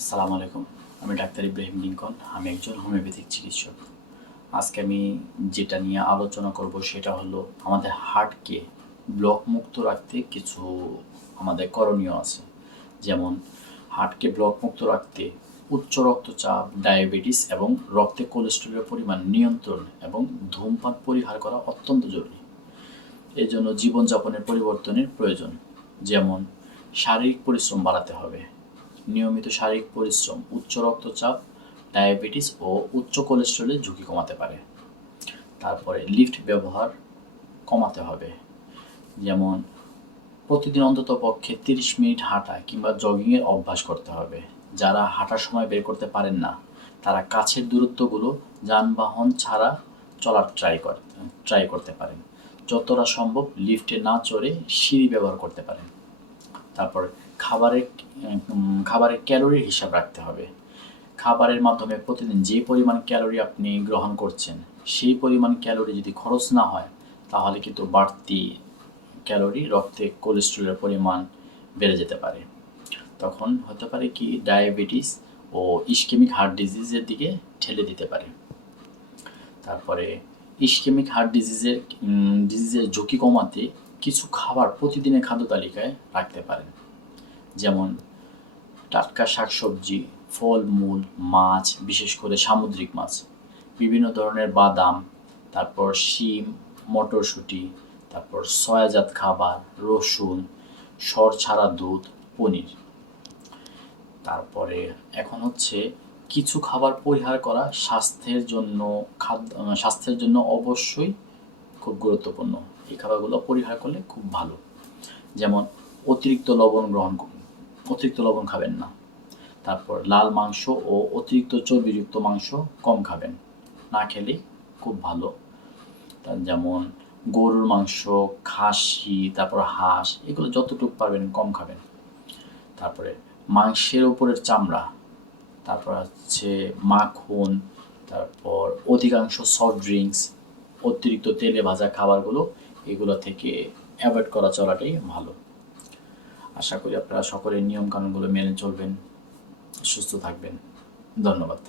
আসসালামু আলাইকুম। আমি ডাক্তার ইব্রাহিম লিঙ্কন, আমি একজন হোমিওপ্যাথিক চিকিৎসক। আজকে আমি যেটা নিয়ে আলোচনা করব সেটা হলো আমাদের হার্টকে ব্লক মুক্ত রাখতে কিছু আমাদের করণীয় আছে। যেমন হার্টকে ব্লক মুক্ত রাখতে উচ্চ রক্তচাপ, ডায়াবেটিস এবং রক্তে কোলেস্টেরলের পরিমাণ নিয়ন্ত্রণ এবং ধূমপান পরিহার করা অত্যন্ত জরুরি। এই জন্য জীবনযাপনের পরিবর্তনের প্রয়োজন। যেমন শারীরিক পরিশ্রম বাড়াতে হবে নিয়মিত শারীরিক পরিশ্রম, উচ্চ রক্তচাপ, ডায়াবেটিস ও উচ্চ কোলেস্টেরলের ঝুঁকি কমাতে পারে। তারপরে লিফট ব্যবহার কমাতে হবে। যেমন, প্রতিদিন অন্তত পক্ষে তিরিশ মিনিট হাঁটা কিংবা জগিংয়ের অভ্যাস করতে হবে। যারা হাঁটার সময় বের করতে পারেন না, তারা কাছের দূরত্বগুলো যানবাহন ছাড়া চলার ট্রাই কর, ট্রাই করতে পারেন। যতটা সম্ভব লিফটে না চড়ে সিঁড়ি ব্যবহার করতে পারেন। তারপর খাবারের খাবারের ক্যালোরির হিসাব রাখতে হবে। খাবারের মাধ্যমে প্রতিদিন যে পরিমাণ ক্যালোরি আপনি গ্রহণ করছেন, সেই পরিমাণ ক্যালোরি যদি খরচ না হয়, তাহলে কিন্তু বাড়তি ক্যালোরি রক্তে কোলেস্টেরলের পরিমাণ বেড়ে যেতে পারে। তখন হতে পারে কি, ডায়াবেটিস ও ইস্কেমিক হার্ট ডিজিজের দিকে ঠেলে দিতে পারে। তারপরে ইস্কেমিক হার্ট ডিজিজের ডিজিজের ঝুঁকি কমাতে কিছু খাবার প্রতিদিনের খাদ্য তালিকায় রাখতে পারেন। যেমন টাটকা শাকসবজি, ফলমূল, মাছ, বিশেষ করে সামুদ্রিক মাছ, বিভিন্ন ধরনের বাদাম, তারপর শিম, মটরশুঁটি, তারপর সয়াজাত খাবার, রসুন, সর ছাড়া দুধ, পনির। তারপরে এখন হচ্ছে কিছু খাবার পরিহার করা স্বাস্থ্যের জন্য, খাদ্য স্বাস্থ্যের জন্য অবশ্যই খুব গুরুত্বপূর্ণ। এই খাবারগুলো পরিহার করলে খুব ভালো। যেমন অতিরিক্ত লবণ গ্রহণ অতিরিক্ত লবণ খাবেন না। তারপর লাল মাংস ও অতিরিক্ত চর্বিযুক্ত মাংস কম খাবেন। না খেলে খুব ভালো। যেমন গরুর মাংস, খাসি, তারপর হাঁস, এগুলো যতটুকু পারবেন কম খাবেন। তারপরে মাংসের উপরের চামড়া, তারপর হচ্ছে মাখন, তারপর অধিকাংশ সফট ড্রিঙ্কস অতিরিক্ত তেলে ভাজা খাবারগুলো, এগুলো থেকে অ্যাভয়েড করা চলাটাই ভালো। আশা করি আপনারা সকলের নিয়ম কানুনগুলো মেনে চলবেন সুস্থ থাকবেন। ধন্যবাদ।